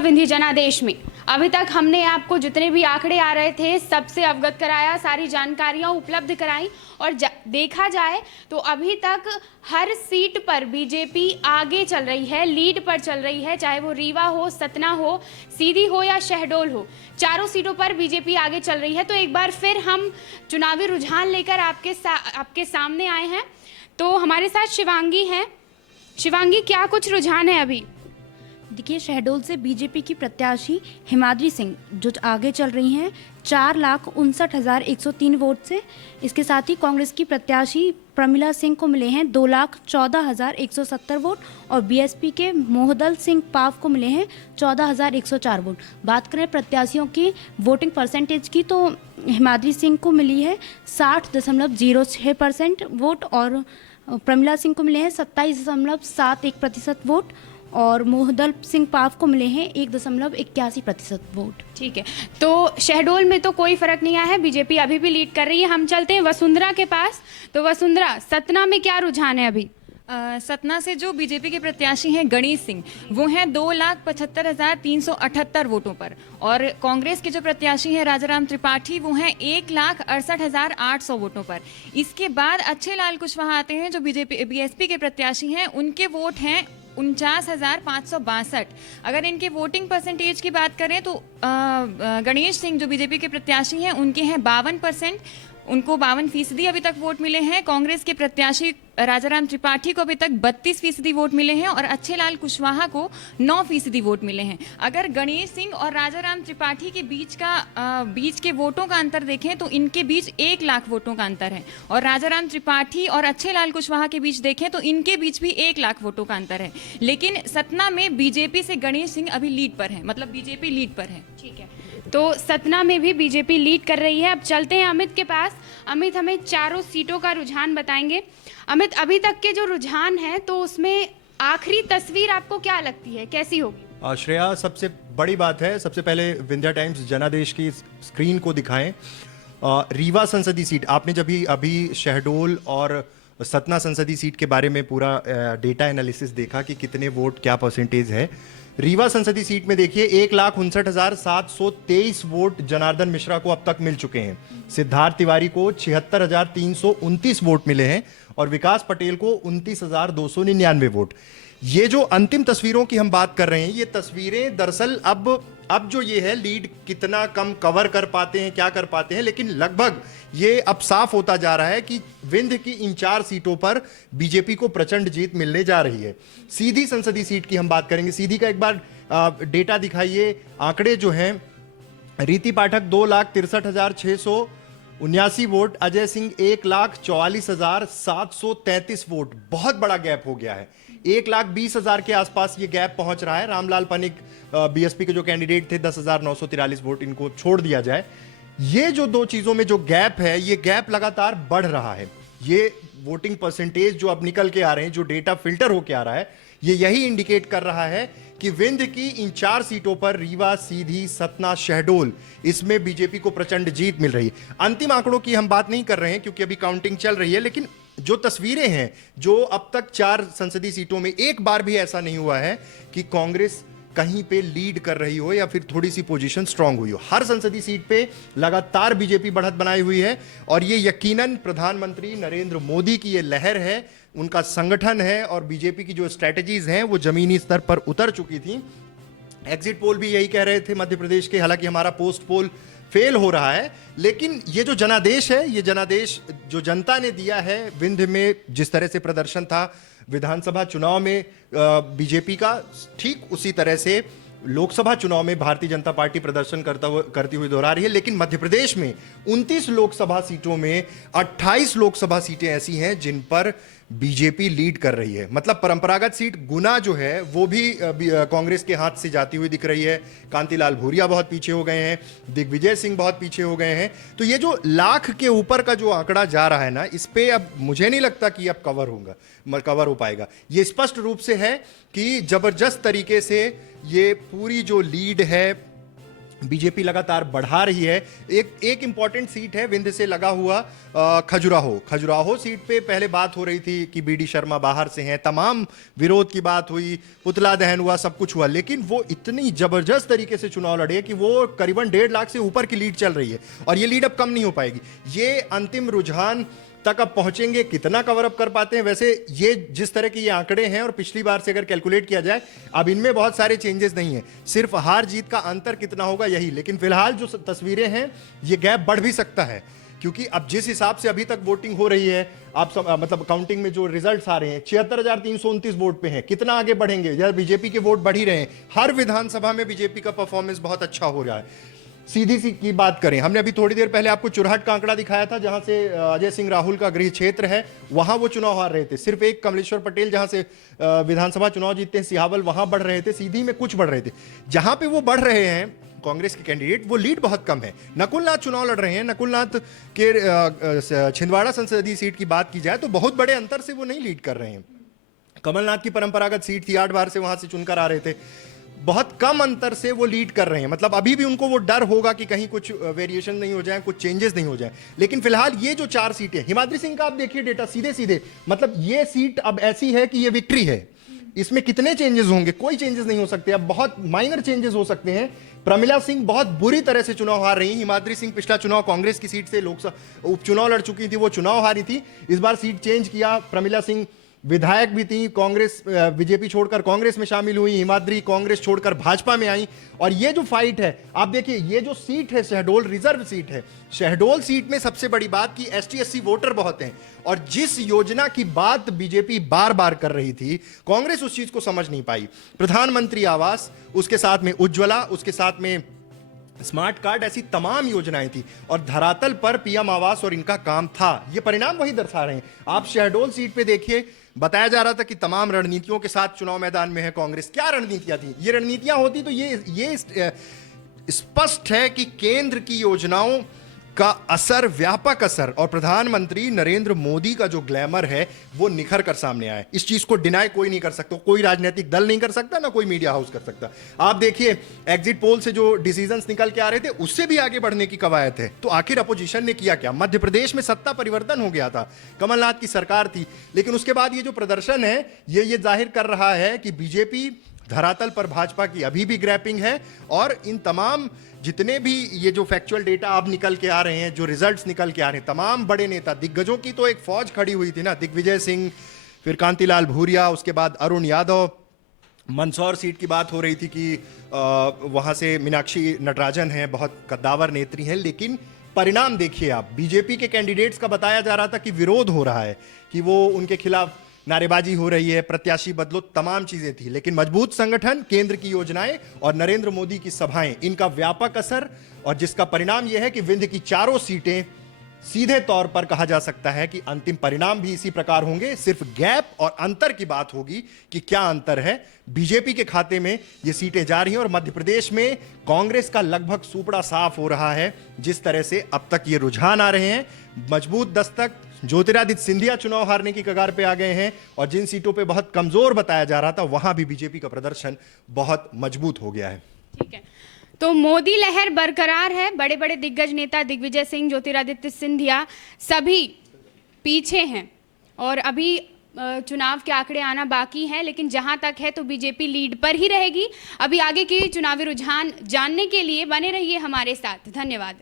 विंध्य जनादेश में अभी तक हमने आपको जितने भी आंकड़े आ रहे थे सबसे अवगत कराया, सारी जानकारियां उपलब्ध कराई। और देखा जाए तो अभी तक हर सीट पर बीजेपी आगे चल रही है, लीड पर चल रही है, चाहे वो रीवा हो, सतना हो, सीधी हो या शहडोल हो, चारों सीटों पर बीजेपी आगे चल रही है। तो एक बार फिर हम चुनावी रुझान लेकर आपके सामने आए हैं। तो हमारे साथ शिवांगी हैं। शिवांगी, क्या कुछ रुझान है अभी? देखिए, शहडोल से बीजेपी की प्रत्याशी हिमाद्री सिंह जो आगे चल रही हैं 4,59,103 वोट से। इसके साथ ही कांग्रेस की प्रत्याशी प्रमिला सिंह को मिले हैं 2,14,170 वोट और बीएसपी के मोहदल सिंह पाव को मिले हैं 14,104 वोट। बात करें प्रत्याशियों की वोटिंग परसेंटेज की तो हिमाद्री सिंह को मिली है 60.06% वोट और प्रमिला सिंह को मिले हैं 27.71% वोट और मोहदल सिंह पाव को मिले हैं 1.81% वोट। ठीक है, तो शहडोल में तो कोई फर्क नहीं आया है, बीजेपी अभी भी लीड कर रही है। हम चलते हैं वसुंधरा के पास। तो वसुंधरा, सतना में क्या रुझान है अभी? सतना से जो बीजेपी के प्रत्याशी हैं गणेश सिंह, वो हैं 2,75,378 वोटों पर और कांग्रेस के जो प्रत्याशी हैं राजाराम त्रिपाठी, वो हैं 1,68,800 वोटों पर। इसके बाद अच्छे लाल कुशवाहा आते हैं जो बीएसपी के प्रत्याशी हैं, उनके वोट हैं 49,562। अगर इनके वोटिंग परसेंटेज की बात करें तो गणेश सिंह जो बीजेपी के प्रत्याशी हैं उनके हैं 52%, उनको 52% अभी तक वोट मिले हैं। कांग्रेस के प्रत्याशी राजाराम त्रिपाठी को अभी तक 32% वोट मिले हैं और अच्छे लाल कुशवाहा को 9% वोट मिले हैं। अगर गणेश सिंह और राजाराम त्रिपाठी के बीच के वोटों का अंतर देखें तो इनके बीच 1 लाख वोटों का अंतर है और राजाराम त्रिपाठी और अच्छे लाल कुशवाहा के बीच देखें तो इनके बीच भी 1 लाख वोटों का अंतर है। लेकिन सतना में बीजेपी से गणेश सिंह अभी लीड पर है, मतलब बीजेपी लीड पर है। ठीक है, तो सतना में भी बीजेपी लीड कर रही है। अब चलते हैं अमित के पास। अमित हमें चारों सीटों का रुझान बताएंगे। अमित, अभी तक के जो रुझान है तो उसमें आखिरी तस्वीर आपको क्या लगती है, कैसी होगी? श्रेया, सबसे बड़ी बात है, सबसे पहले विंध्या टाइम्स जनादेश की स्क्रीन को दिखाएं। रीवा संसदीय सीट, आपने जब अभी शहडोल और सतना संसदीय सीट के बारे में पूरा डेटा एनालिसिस देखा कि कितने वोट, क्या परसेंटेज है। रीवा संसदीय सीट में देखिए 1,59,723 वोट जनार्दन मिश्रा को अब तक मिल चुके हैं। सिद्धार्थ तिवारी को 76,329 वोट मिले हैं और विकास पटेल को 29,299 वोट। ये जो अंतिम तस्वीरों की हम बात कर रहे हैं, ये तस्वीरें दरअसल अब जो ये है लीड कितना कम कवर कर पाते हैं, क्या कर पाते हैं, लेकिन लगभग ये अब साफ होता जा रहा है कि विंध्य की इन 4 सीटों पर बीजेपी को प्रचंड जीत मिलने जा रही है। सीधी संसदीय सीट की हम बात करेंगे। सीधी का एक बार डेटा दिखाइए, आंकड़े जो हैं। रीति पाठक 2,63,679 वोट, अजय सिंह 1,44,733 वोट। बहुत बड़ा गैप हो गया है, 1,20,000 के आसपास ये गैप पहुंच रहा है। रामलाल पनिक बीएसपी के जो कैंडिडेट थे 10,943 वोट, इनको छोड़ दिया जाए। ये जो 2 चीजों में जो गैप है, ये गैप लगातार बढ़ रहा है। ये वोटिंग परसेंटेज जो अब निकल के आ रहे हैं, जो डेटा फिल्टर होके आ रहा है, ये यही इंडिकेट कर रहा है कि विंध्य की इन 4 सीटों पर रीवा, सीधी, सतना, शहडोल, इसमें बीजेपी को प्रचंड जीत मिल रही है। अंतिम आंकड़ों की हम बात नहीं कर रहे हैं क्योंकि अभी काउंटिंग चल रही है, लेकिन जो तस्वीरें हैं, जो अब तक 4 संसदीय सीटों में एक बार भी ऐसा नहीं हुआ है कि कांग्रेस कहीं पे लीड कर रही हो या फिर थोड़ी सी पोजीशन स्ट्रांग हुई हो। हर संसदीय सीट पे लगातार बीजेपी बढ़त बनाई हुई है और ये यकीनन प्रधानमंत्री नरेंद्र मोदी की ये लहर है, उनका संगठन है और बीजेपी की जो स्ट्रैटेजीज हैं वो जमीनी स्तर पर उतर चुकी थी। एग्जिट पोल भी यही कह रहे थे मध्य प्रदेश के, हालांकि हमारा पोस्ट पोल फेल हो रहा है, लेकिन ये जो जनादेश है, ये जनादेश जो जनता ने दिया है, विंध्य में जिस तरह से प्रदर्शन था विधानसभा चुनाव में बीजेपी का, ठीक उसी तरह से लोकसभा चुनाव में भारतीय जनता पार्टी प्रदर्शन करती हुई दोहरा रही है। लेकिन मध्य प्रदेश में 29 लोकसभा सीटों में 28 लोकसभा सीटें ऐसी हैं जिन पर बीजेपी लीड कर रही है। मतलब परंपरागत सीट गुना जो है वो भी कांग्रेस के हाथ से जाती हुई दिख रही है। कांतिलाल भूरिया बहुत पीछे हो गए हैं, दिग्विजय सिंह बहुत पीछे हो गए हैं। तो ये जो लाख के ऊपर का जो आंकड़ा जा रहा है ना, इस पे अब मुझे नहीं लगता कि अब कवर हो पाएगा। ये स्पष्ट रूप से है कि जबरदस्त तरीके से ये पूरी जो लीड है बीजेपी लगातार बढ़ा रही है। एक इंपॉर्टेंट सीट है विंध्य से लगा हुआ खजुराहो सीट पे पहले बात हो रही थी कि बीडी शर्मा बाहर से हैं, तमाम विरोध की बात हुई, पुतला दहन हुआ, सब कुछ हुआ, लेकिन वो इतनी जबरदस्त तरीके से चुनाव लड़े कि वो करीबन 1.5 लाख से ऊपर की लीड चल रही है और ये लीड अब कम नहीं हो पाएगी। ये अंतिम रुझान तक अब पहुंचेंगे, कितना कवर अप कर पाते हैं। वैसे ये जिस तरह के ये आंकड़े हैं और पिछली बार से अगर कैलकुलेट किया जाए, अब इनमें बहुत सारे चेंजेस नहीं है, सिर्फ हार जीत का अंतर कितना होगा यही। लेकिन फिलहाल जो तस्वीरें हैं, ये गैप बढ़ भी सकता है, क्योंकि अब जिस हिसाब से अभी तक वोटिंग हो रही है, आप मतलब काउंटिंग में जो रिजल्ट्स आ रहे हैं 76,329 वोट पे हैं, कितना आगे बढ़ेंगे? यार बीजेपी के वोट बढ़ ही रहे हैं, हर विधानसभा में बीजेपी का परफॉर्मेंस बहुत अच्छा हो रहा है। सीधी सी की बात करें, हमने अभी थोड़ी देर पहले आपको चुरहट का आंकड़ा दिखाया था, जहां से अजय सिंह राहुल का गृह क्षेत्र है, वहां वो चुनाव हार रहे थे। सिर्फ एक कमलेश्वर पटेल जहां से विधानसभा चुनाव जीतते हैं, सिहावल, वहां बढ़ रहे थे, सीधी में कुछ बढ़ रहे थे। जहां पे वो बढ़ रहे हैं कांग्रेस के कैंडिडेट, वो लीड बहुत कम है। नकुल नाथ चुनाव लड़ रहे हैं, नकुल नाथ के छिंदवाड़ा संसदीय सीट की बात की जाए तो बहुत बड़े अंतर से वो नहीं लीड कर रहे हैं। कमलनाथ की परंपरागत सीट थी, 8 बार से वहां से चुनकर आ रहे थे, बहुत कम अंतर से वो लीड कर रहे हैं। मतलब अभी भी उनको वो डर होगा कि कहीं कुछ वेरिएशन नहीं हो जाए, कुछ चेंजेस नहीं हो जाए। लेकिन फिलहाल ये जो 4 सीटें, हिमाद्री सिंह का आप देखिए डेटा सीधे सीधे, मतलब ये सीट अब ऐसी है कि ये विक्ट्री है। इसमें कितने चेंजेस होंगे? कोई चेंजेस नहीं हो सकते, अब बहुत माइनर चेंजेस हो सकते हैं। प्रमिला सिंह बहुत बुरी तरह से चुनाव हार रही। हिमाद्री सिंह पिछला चुनाव कांग्रेस की सीट से लोकसभा उपचुनाव लड़ चुकी थी, वो चुनाव हारी थी। इस बार सीट चेंज किया, प्रमिला सिंह विधायक भी थी, कांग्रेस बीजेपी छोड़कर कांग्रेस में शामिल हुई, हिमाद्री कांग्रेस छोड़कर भाजपा में आई। और ये जो फाइट है, आप देखिए ये जो सीट है शहडोल रिजर्व सीट है, शहडोल सीट में सबसे बड़ी बात कि ST/SC वोटर बहुत हैं, और जिस योजना की बात बीजेपी बार बार कर रही थी, कांग्रेस उस चीज को समझ नहीं पाई। प्रधानमंत्री आवास, उसके साथ में उज्ज्वला, उसके साथ में स्मार्ट कार्ड, ऐसी तमाम योजनाएं थी, और धरातल पर PM आवास और इनका काम था। ये परिणाम वही दर्शा रहे हैं। आप शहडोल सीट पे देखिए, बताया जा रहा था कि तमाम रणनीतियों के साथ चुनाव मैदान में है कांग्रेस। क्या रणनीतियां थी? ये रणनीतियां होती तो ये स्पष्ट है कि केंद्र की योजनाओं का असर, व्यापक असर, और प्रधानमंत्री नरेंद्र मोदी का जो ग्लैमर है वो निखर कर सामने आया। इस चीज को डिनाई कोई नहीं कर सकता, कोई राजनीतिक दल नहीं कर सकता, ना कोई मीडिया हाउस कर सकता। आप देखिए एग्जिट पोल से जो डिसीजंस निकल के आ रहे थे, उससे भी आगे बढ़ने की कवायद है। तो आखिर अपोजिशन ने किया क्या? मध्य प्रदेश में सत्ता परिवर्तन हो गया था, कमलनाथ की सरकार थी, लेकिन उसके बाद ये जो प्रदर्शन है ये जाहिर कर रहा है कि बीजेपी धरातल पर भाजपा की अभी भी ग्रैपिंग है। और इन तमाम जितने भी ये जो फैक्चुअल डेटा अब निकल के आ रहे हैं, जो रिजल्ट्स निकल के आ रहे हैं, तमाम बड़े नेता दिग्गजों की तो एक फौज खड़ी हुई थी ना, दिग्विजय सिंह, फिर कांतिलाल भूरिया, उसके बाद अरुण यादव। मंदसौर सीट की बात हो रही थी कि वहां से मीनाक्षी नटराजन हैं, बहुत कद्दावर नेत्री हैं, लेकिन परिणाम देखिए आप, बीजेपी के कैंडिडेट्स का बताया जा रहा था कि विरोध हो रहा है, कि वो उनके खिलाफ नारेबाजी हो रही है, प्रत्याशी बदलो, तमाम चीजें थी, लेकिन मजबूत संगठन, केंद्र की योजनाएं और नरेंद्र मोदी की सभाएं, इनका व्यापक असर, और जिसका परिणाम यह है कि विंध्य की 4 सीटें सीधे तौर पर कहा जा सकता है कि अंतिम परिणाम भी इसी प्रकार होंगे। सिर्फ गैप और अंतर की बात होगी कि क्या अंतर है। बीजेपी के खाते में ये सीटें जा रही हैं, और मध्य प्रदेश में कांग्रेस का लगभग सुपड़ा साफ हो रहा है। जिस तरह से अब तक ये रुझान आ रहे हैं, मजबूत दस्तक, ज्योतिरादित्य सिंधिया चुनाव हारने की कगार पे आ गए हैं, और जिन सीटों पे बहुत कमजोर बताया जा रहा था, वहां भी बीजेपी का प्रदर्शन बहुत मजबूत हो गया है। ठीक है, तो मोदी लहर बरकरार है। बड़े बड़े दिग्गज नेता दिग्विजय सिंह, ज्योतिरादित्य सिंधिया सभी पीछे हैं, और अभी चुनाव के आंकड़े आना बाकी हैं, लेकिन जहां तक है तो बीजेपी लीड पर ही रहेगी। अभी आगे के चुनावी रुझान जानने के लिए बने रहिए हमारे साथ। धन्यवाद।